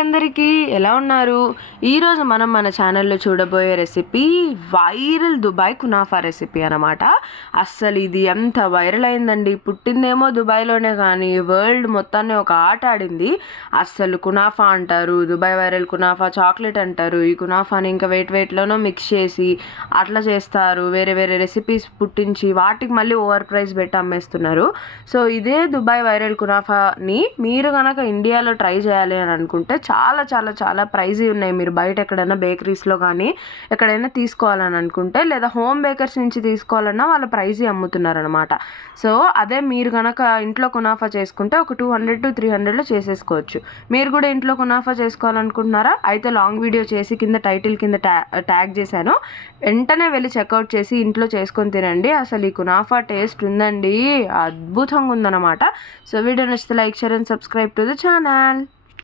అందరికీ ఎలా ఉన్నారు? ఈరోజు మనం మన ఛానల్లో చూడబోయే recipe viral Dubai kunafa recipe అనమాట. అస్సలు ఇది ఎంత వైరల్ అయిందండి. పుట్టిందేమో దుబాయ్లోనే కానీ వరల్డ్ మొత్తాన్ని ఒక ఆట ఆడింది. అస్సలు కునాఫా అంటారు, దుబాయ్ వైరల్ కునాఫా, చాక్లెట్ అంటారు. ఈ కునాఫాని ఇంకా వెయిట్లోనో మిక్స్ చేసి అట్లా చేస్తారు. వేరే వేరే రెసిపీస్ పుట్టించి వాటికి మళ్ళీ ఓవర్ ప్రైస్ పెట్టి అమ్మేస్తున్నారు. సో ఇదే దుబాయ్ వైరల్ కునాఫాని మీరు కనుక ఇండియాలో ట్రై చేయాలి అని అనుకుంటే చాలా చాలా చాలా ప్రైజీ ఉన్నాయి. మీరు బయట ఎక్కడైనా బేకరీస్లో కానీ ఎక్కడైనా తీసుకోవాలని అనుకుంటే, లేదా హోమ్ బేకర్స్ నుంచి తీసుకోవాలన్నా వాళ్ళ ప్రైజీ అమ్ముతున్నారనమాట. సో అదే మీరు కనుక ఇంట్లో కునాఫా చేసుకుంటే ఒక 200 to 300లో చేసేసుకోవచ్చు. మీరు కూడా ఇంట్లో కునాఫా చేసుకోవాలనుకుంటున్నారా? అయితే లాంగ్ వీడియో చేసి కింద టైటిల్ కింద ట్యాగ్ చేశాను. వెంటనే వెళ్ళి చెక్అవుట్ చేసి ఇంట్లో చేసుకొని తినండి. అసలు ఈ కునాఫా టేస్ట్ ఉందండి, అద్భుతంగా ఉందన్నమాట. సో వీడియో నచ్చితే like, share and subscribe to the channel.